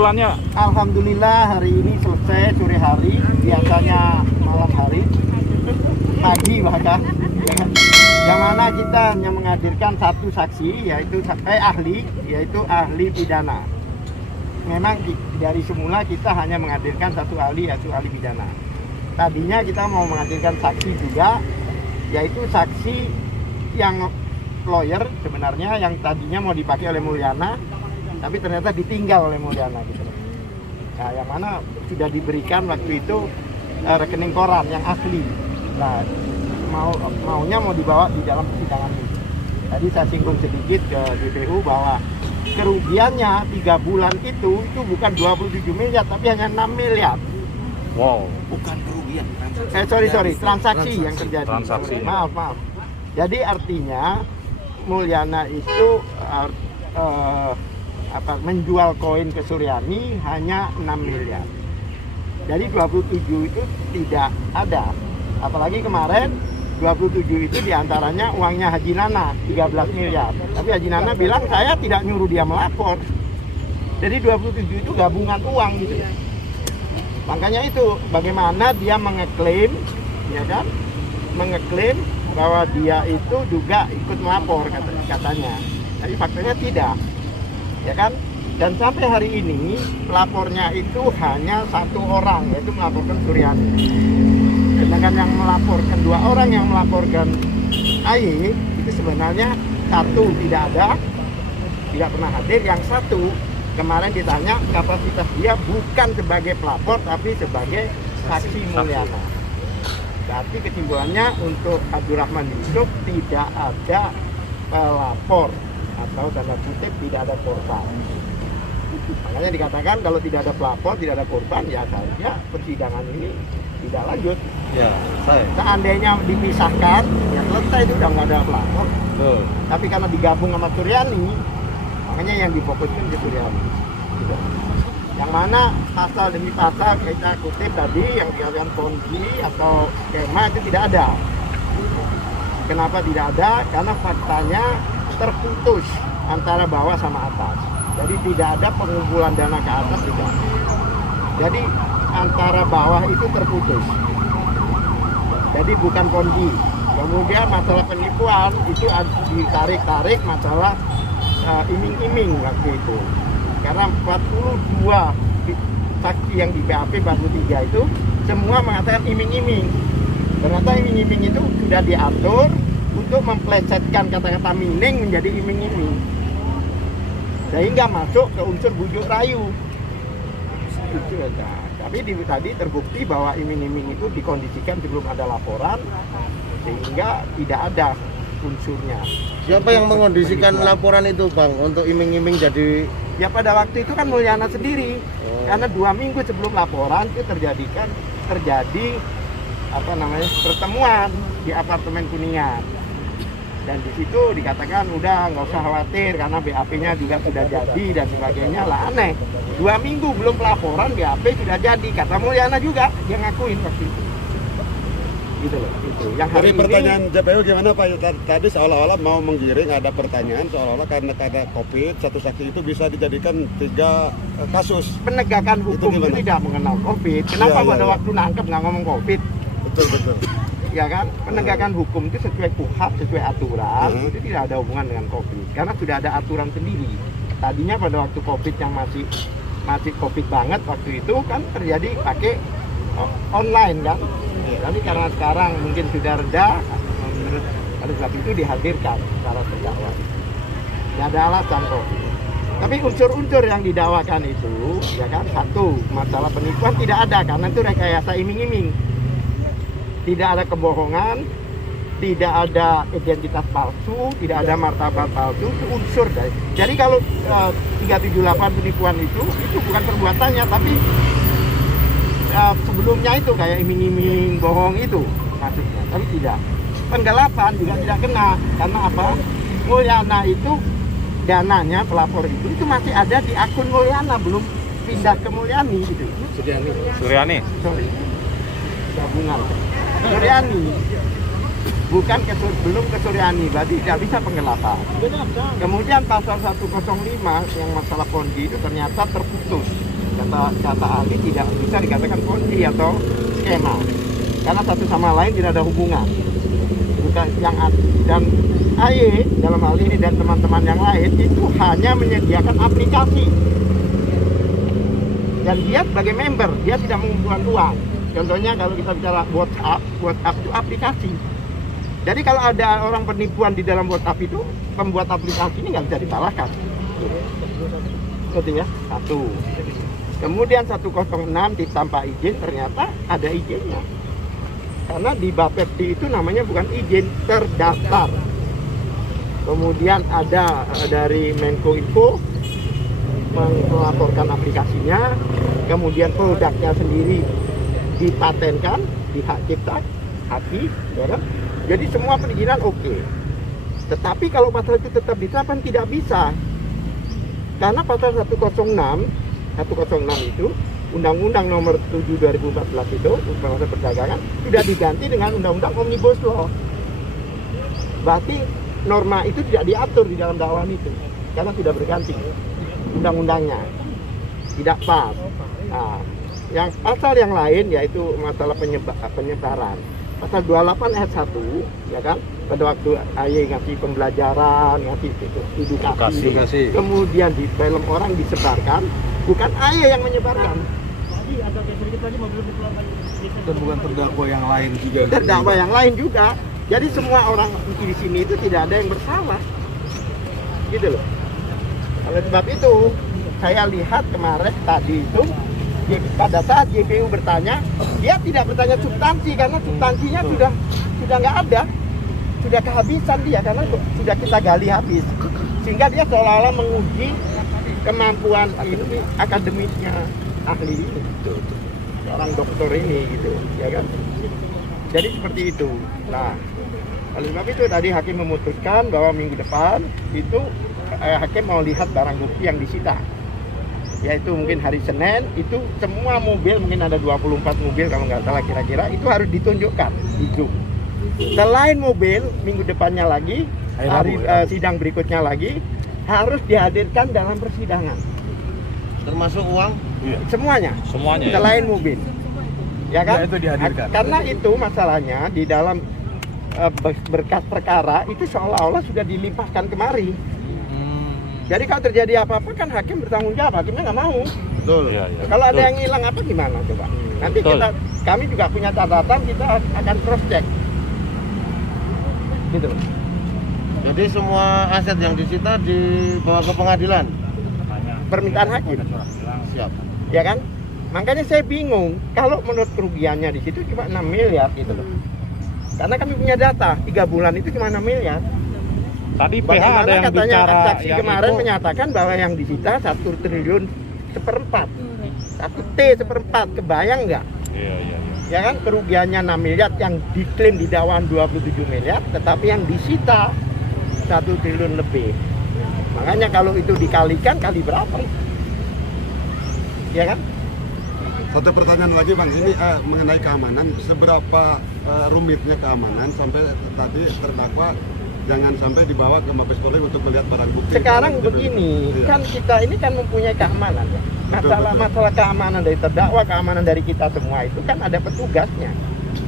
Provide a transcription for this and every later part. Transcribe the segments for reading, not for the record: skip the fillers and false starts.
kesimpulannya? Alhamdulillah hari ini selesai sore hari, biasanya malam hari, pagi bahkan. Yang mana kita hanya menghadirkan satu saksi, yaitu ahli pidana. Memang dari semula kita hanya menghadirkan satu ahli, yaitu ahli pidana. Tadinya kita mau menghadirkan saksi juga, yaitu saksi yang lawyer sebenarnya, yang tadinya mau dipakai oleh Mulyana, tapi ternyata ditinggal oleh Mulyana gitu. Nah, yang mana sudah diberikan waktu itu rekening koran yang asli. Nah, maunya mau dibawa di dalam persidangan ini. Tadi saya singgung sedikit ke DPU bahwa kerugiannya 3 bulan itu bukan 27 miliar tapi hanya 6 miliar. Wow. Bukan kerugian, transaksi yang terjadi. Transaksi. Maaf. Jadi artinya Mulyana itu menjual koin ke Suryani hanya 6 miliar. Jadi 27 itu tidak ada. Apalagi kemarin 27 itu diantaranya uangnya Haji Nana 13 miliar. Tapi Haji Nana bilang saya tidak nyuruh dia melapor. Jadi 27 itu gabungan uang gitu. Makanya itu bagaimana dia mengeklaim, ya kan? Mengeklaim bahwa dia itu juga ikut melapor katanya. Tapi faktanya tidak. Ya kan? Dan sampai hari ini pelapornya itu hanya 1 orang, yaitu melaporkan Suryani. Sedangkan yang melaporkan 2 orang yang melaporkan AY itu sebenarnya 1 tidak ada, tidak pernah hadir. Yang 1 kemarin ditanya kapasitas dia bukan sebagai pelapor tapi sebagai saksi Mulyana. Berarti kesimpulannya untuk Abdurrahman Yusuf tidak ada pelapor atau tanda kutip tidak ada korban. Makanya dikatakan kalau tidak ada pelapor, tidak ada korban, ya seharusnya persidangan ini tidak lanjut. Ya, Seandainya dipisahkan, ya selesai, itu udah nggak ada pelapor. Tapi karena digabung sama Suryani, makanya yang difokuskan ke Suryani. Gitu. Yang mana pasal demi pasal kita kutip tadi yang dikatakan ponzi atau skema itu tidak ada. Kenapa tidak ada? Karena faktanya terputus antara bawah sama atas. Jadi tidak ada pengumpulan dana ke atas tidak. Jadi antara bawah itu terputus. Jadi bukan ponzi. Kemudian masalah penipuan itu ditarik-tarik masalah iming-iming waktu itu. Karena 42 saksi yang di BAP 43 itu semua mengatakan iming-iming. Ternyata iming-iming itu sudah diatur untuk memplecetkan kata-kata mining menjadi iming-iming. Sehingga masuk ke unsur bujuk rayu. Itu aja. Tapi tadi terbukti bahwa iming-iming itu dikondisikan sebelum ada laporan, sehingga tidak ada unsurnya. Siapa yang mengkondisikan laporan itu, Bang, untuk iming-iming jadi? Ya pada waktu itu kan Mulyana sendiri, karena 2 minggu sebelum laporan itu terjadi pertemuan di apartemen Kuningan. Dan di situ dikatakan udah nggak usah khawatir karena BAP-nya juga sudah jadi dan sebagainya. Lah aneh, 2 minggu belum pelaporan BAP sudah jadi, kata Mulyana juga, dia ngakuin waktu itu. Gitu loh, itu. Yang hari Dari pertanyaan ini, JPU gimana Pak? Tadi seolah-olah mau menggiring, ada pertanyaan seolah-olah karena COVID, satu saksi itu bisa dijadikan 3 kasus. penegakan hukum itu tidak mengenal COVID. Kenapa pada waktu nangkep nggak ngomong COVID? Betul. Ya kan, penegakan hukum itu sesuai KUHP, sesuai aturan, itu tidak ada hubungan dengan COVID. Karena sudah ada aturan sendiri. Tadinya pada waktu COVID yang masih COVID banget waktu itu kan terjadi pakai online kan. Tapi karena sekarang mungkin sudah reda, menurut pada sebab itu dihadirkan secara terdakwa. Tidak ada alasan kok. Tapi unsur-unsur yang didakwakan itu, ya kan, 1, masalah penipuan tidak ada karena itu rekayasa iming-iming. Tidak ada kebohongan, tidak ada identitas palsu, tidak ada martabat palsu, itu unsur dari. Jadi kalau 378 penipuan itu bukan perbuatannya, tapi sebelumnya itu kayak iming-iming bohong itu maksudnya, tapi tidak. Penggelapan juga tidak kena, karena apa? Mulyana itu dananya pelapor itu masih ada di akun Mulyana, belum pindah ke Mulyani gitu. Suryani. Sorry, gabungan. Suryani, bukan belum ke Suryani, berarti tidak bisa penggelapan. Kemudian pasal 105 yang masalah ponzi itu ternyata terputus. kata ahli tidak bisa dikatakan kongsi atau skema, karena satu sama lain tidak ada hubungan. Bukan yang dan AY dalam hal ini dan teman-teman yang lain itu hanya menyediakan aplikasi. Dan dia sebagai member, dia tidak mengumpulkan uang. Contohnya kalau kita bicara WhatsApp itu aplikasi. Jadi kalau ada orang penipuan di dalam WhatsApp itu, pembuat aplikasi ini nggak bisa disalahkan. Seperti ya, satu. Kemudian 106 tanpa izin ternyata ada izinnya. Karena di Bapepti itu namanya bukan izin, terdaftar. Kemudian ada dari Menkominfo melaporkan aplikasinya, kemudian produknya sendiri dipatenkan, di hak cipta, haki, ya kan? Jadi semua perizinan oke. Tetapi kalau pasal itu tetap diterapkan tidak bisa. Karena pasal 106 itu Undang-Undang Nomor 7 2014 itu pasal perdagangan sudah diganti dengan Undang-Undang Omnibus Law. Berarti norma itu tidak diatur di dalam dakwaan itu karena sudah berganti undang-undangnya, tidak pas. Nah, yang pasal yang lain yaitu masalah penyebaran. Pasal 28 ayat 1, ya kan? Pada waktu AY ngasih pembelajaran, ngasih edukasi. Kemudian di film orang disebarkan, bukan AY yang menyebarkan. Dan bukan terdakwa yang lain juga. Terdakwa yang lain juga. Jadi semua orang di sini itu tidak ada yang bersalah. Gitu loh. Oleh sebab itu, saya lihat kemarin tadi itu pada saat JPU bertanya, dia tidak bertanya substansi karena substansinya sudah nggak ada, sudah kehabisan dia karena sudah kita gali habis, sehingga dia seolah-olah menguji kemampuan ini akademisnya ahli ini, gitu. Seorang dokter ini, gitu, ya kan? Jadi seperti itu. Nah, oleh sebab itu tadi hakim memutuskan bahwa minggu depan itu hakim mau lihat barang bukti yang disita. Yaitu mungkin hari Senin itu semua mobil, mungkin ada 24 mobil kalau nggak salah kira-kira, itu harus ditunjukkan di Zoom. Selain mobil, minggu depannya lagi, sidang berikutnya lagi harus dihadirkan dalam persidangan. Termasuk uang? Semuanya. Ya. Selain mobil. Ya kan? Ya, itu dihadirkan. Karena itu masalahnya di dalam berkas perkara itu seolah-olah sudah dilimpahkan kemari. Jadi kalau terjadi apa-apa kan hakim bertanggung jawab, hakimnya nggak mau. Betul. Ya. Kalau ada yang hilang apa gimana coba? Nanti kami juga punya catatan, kita akan cross check. Gitu. Jadi semua aset yang disita dibawa ke pengadilan. Permintaan hakim. Siap. Ya kan? Makanya saya bingung kalau menurut kerugiannya di situ cuma 6 miliar gitu loh. Karena kami punya data 3 bulan itu cuma 6 miliar. Tadi PH Bagaimana ada yang katanya bicara saksi yang kemarin itu, menyatakan bahwa yang disita 1 triliun seperempat, 1 T seperempat, kebayang nggak? Iya. Ya kan kerugiannya 6 miliar yang diklaim di dakwaan 27 miliar, tetapi yang disita 1 triliun lebih. Makanya kalau itu dikalikan kali berapa? Ya kan? Satu pertanyaan lagi Bang, ini mengenai keamanan, seberapa rumitnya keamanan sampai tadi terdakwa jangan sampai dibawa ke Mabes Polri untuk melihat barang bukti. Sekarang begini, Iya. kan kita ini kan mempunyai keamanan ya. Betul. Masalah keamanan dari terdakwa, keamanan dari kita semua itu kan ada petugasnya.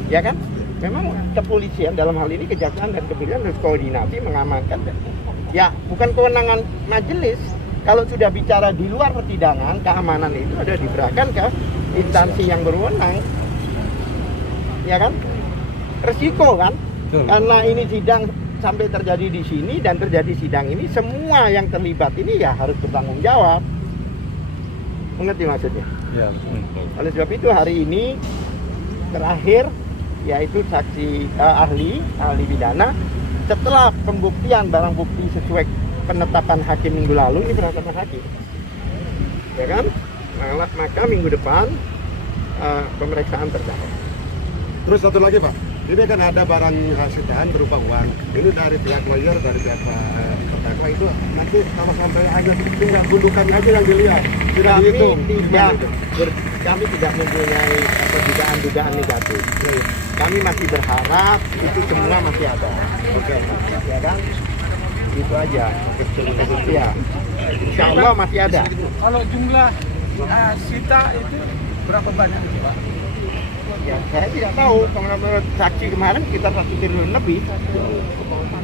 Ya kan? Memang kepolisian dalam hal ini kejaksaan dan kepolisian harus koordinasi mengamankan. Ya, bukan kewenangan majelis. Kalau sudah bicara di luar persidangan, keamanan itu ada diberikan ke instansi yang berwenang. Ya kan? Resiko kan? Betul. Karena ini sidang sampai terjadi di sini dan terjadi sidang ini, semua yang terlibat ini ya harus bertanggung jawab. Mengerti maksudnya? Ya. Oleh sebab itu hari ini terakhir yaitu saksi ahli pidana setelah pembuktian barang bukti sesuai penetapan hakim minggu lalu, ini penetapan hakim. Ya kan? Maka minggu depan pemeriksaan terdakwa. Terus satu lagi Pak, ini kan ada barang sitaan berupa uang. Ini dari pihak lawyer, dari pihak terdakwa itu nanti kalau sampai hanya tinggal gundukannya aja yang dilihat. Tidak dihitung. Kami tidak mempunyai dugaan-dugaan negatif. Kami masih berharap itu semua masih ada. Oke, ya kan? Itu aja. Ya. Insya Allah masih ada. Kalau jumlah sita itu berapa banyak itu Pak? Ya, saya tidak tahu. Kalau menurut saksi kemarin sekitar 1 triliun lebih.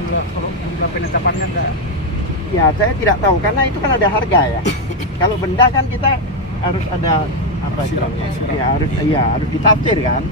Kalau jumlah penetapannya enggak? Ya, saya tidak tahu karena itu kan ada harga ya. Kalau benda kan kita harus ada apa istilahnya? Ya harus ditafsir kan.